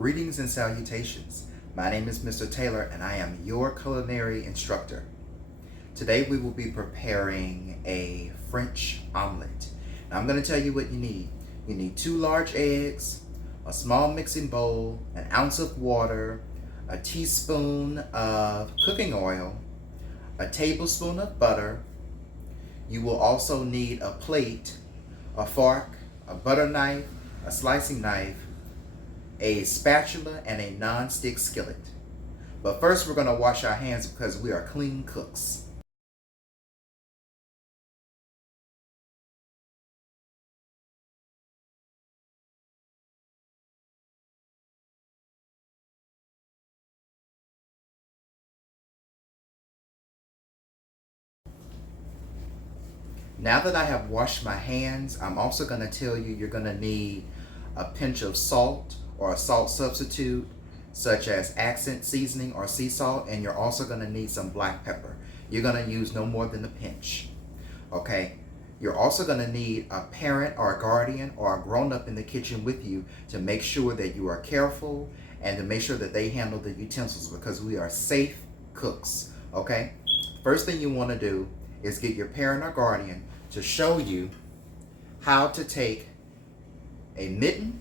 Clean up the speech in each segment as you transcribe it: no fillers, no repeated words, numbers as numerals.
Greetings and salutations. My name is Mr. Taylor and I am your culinary instructor. Today we will be preparing a French omelette. Now I'm going to tell you what you need. You need 2 large eggs, a small mixing bowl, an ounce of water, a teaspoon of cooking oil, a tablespoon of butter. You will also need a plate, a fork, a butter knife, a slicing knife, a spatula, and a non-stick skillet. But first we're going to wash our hands because we are clean cooks. Now that I have washed my hands, I'm also going to tell you you're going to need a pinch of salt or a salt substitute such as accent seasoning or sea salt, and you're also going to need some black pepper. You're going to use no more than a pinch. Okay? You're also going to need a parent or a guardian or a grown-up in the kitchen with you to make sure that you are careful and to make sure that they handle the utensils, because we are safe cooks. Okay? First thing you want to do is get your parent or guardian to show you how to take a mitten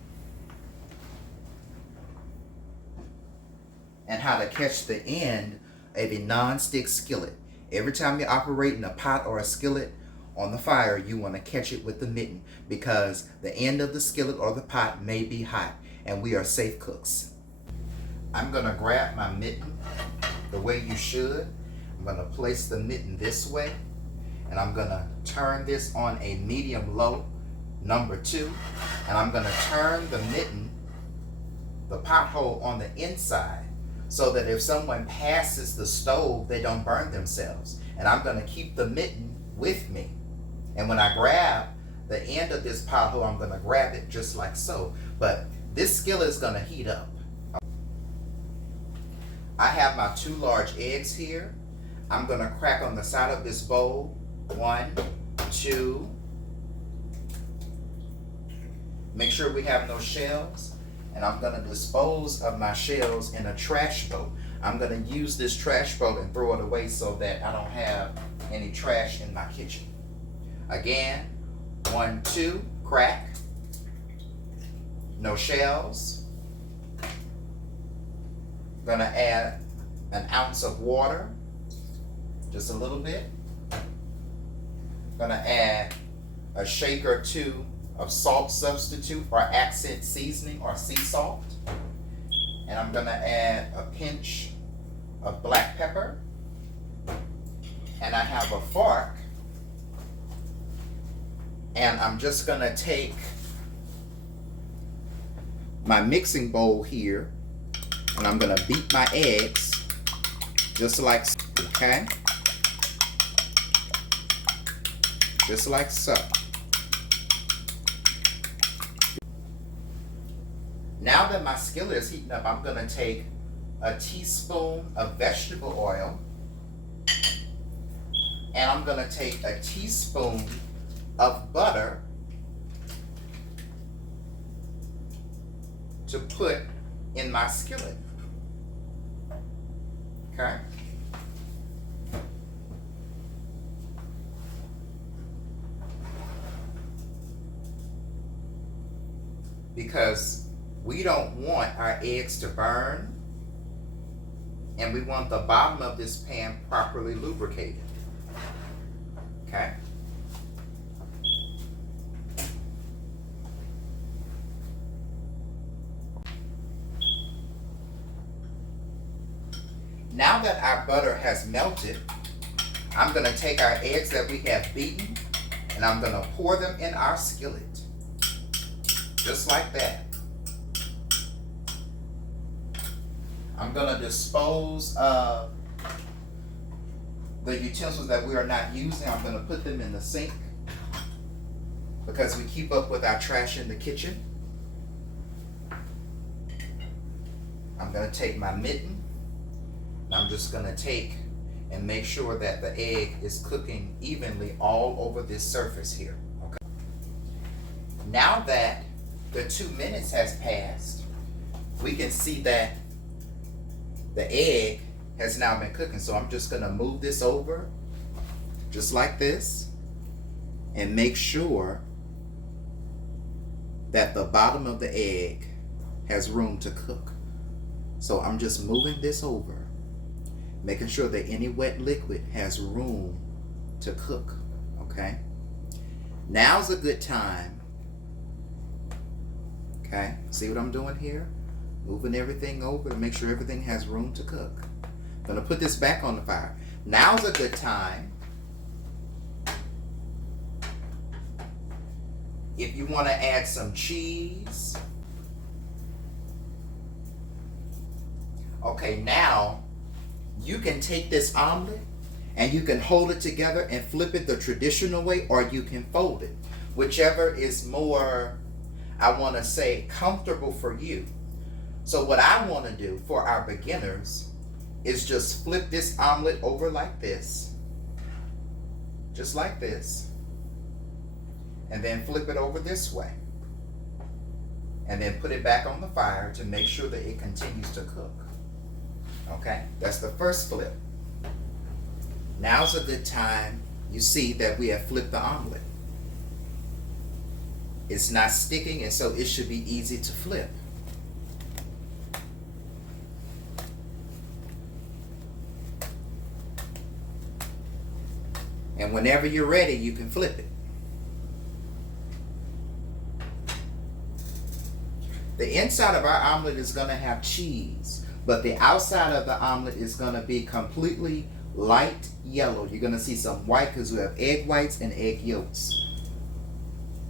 and how to catch the end of a non-stick skillet. Every time you're operating a pot or a skillet on the fire, you want to catch it with the mitten because the end of the skillet or the pot may be hot, and we are safe cooks. I'm going to grab my mitten the way you should. I'm going to place the mitten this way, and I'm going to turn this on a medium-low, number 2, and I'm going to turn the mitten, the pothole on the inside, so that if someone passes the stove, they don't burn themselves. And I'm going to keep the mitten with me. And when I grab the end of this pothole, I'm going to grab it just like so. But this skillet is going to heat up. I have my 2 large eggs here. I'm going to crack on the side of this bowl. 1, 2. Make sure we have no shells. And I'm going to dispose of my shells in a trash boat. I'm going to use this trash boat and throw it away so that I don't have any trash in my kitchen. Again, 1, 2, crack. No shells. I'm going to add an ounce of water, just a little bit. I'm going to add a shake or 2 of salt substitute or accent seasoning or sea salt. And I'm going to add a pinch of black pepper. And I have a fork. And I'm just going to take my mixing bowl here, and I'm going to beat my eggs just like so, okay? Just like so. Now that my skillet is heating up, I'm going to take a teaspoon of vegetable oil, and I'm going to take a teaspoon of butter to put in my skillet. Okay? Because we don't want our eggs to burn, and we want the bottom of this pan properly lubricated. Okay? Now that our butter has melted, I'm going to take our eggs that we have beaten and I'm going to pour them in our skillet. Just like that. I'm going to dispose of the utensils that we are not using. I'm going to put them in the sink because we keep up with our trash in the kitchen. I'm going to take my mitten. I'm just going to take and make sure that the egg is cooking evenly all over this surface here. Okay. Now that the 2 minutes has passed, we can see that the egg has now been cooking. So I'm just gonna move this over just like this and make sure that the bottom of the egg has room to cook. So I'm just moving this over, making sure that any wet liquid has room to cook, okay? Now's a good time, okay? See what I'm doing here? Moving everything over to make sure everything has room to cook. I'm gonna put this back on the fire. Now's a good time if you want to add some cheese. Okay, now you can take this omelet and you can hold it together and flip it the traditional way, or you can fold it. Whichever is more, I want to say, comfortable for you. So what I want to do for our beginners is just flip this omelet over like this. Just like this. And then flip it over this way. And then put it back on the fire to make sure that it continues to cook. Okay, that's the first flip. Now's a good time. You see that we have flipped the omelet. It's not sticking, and so it should be easy to flip. And whenever you're ready, you can flip it. The inside of our omelet is going to have cheese, but the outside of the omelet is going to be completely light yellow. You're going to see some white because we have egg whites and egg yolks.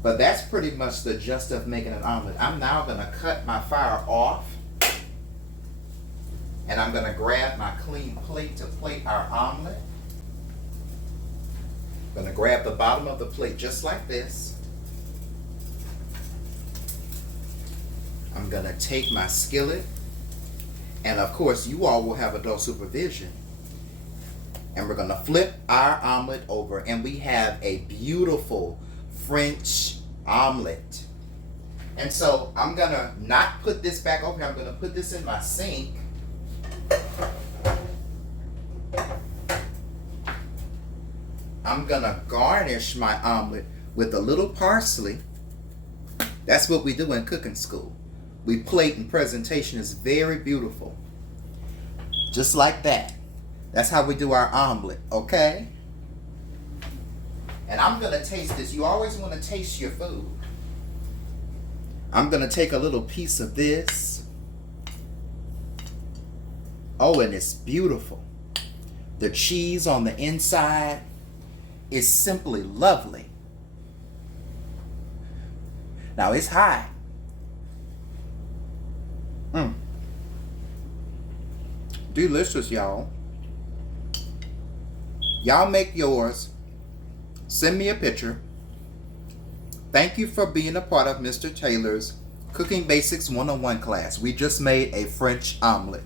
But that's pretty much the gist of making an omelet. I'm now going to cut my fire off, and I'm going to grab my clean plate to plate our omelet. I'm going to grab the bottom of the plate just like this. I'm going to take my skillet, and of course you all will have adult supervision, and we're going to flip our omelet over, and we have a beautiful French omelet. And so I'm going to not put this back over here. I'm going to put this in my sink. I'm going to garnish my omelet with a little parsley. That's what we do in cooking school. We plate, and presentation is very beautiful. Just like that. That's how we do our omelet, okay? And I'm going to taste this. You always want to taste your food. I'm going to take a little piece of this. Oh, and it's beautiful. The cheese on the inside is simply lovely. Now it's hot. Delicious, y'all. Y'all make yours. Send me a picture. Thank you for being a part of Mr. Taylor's Cooking Basics 101 class. We just made a French omelet.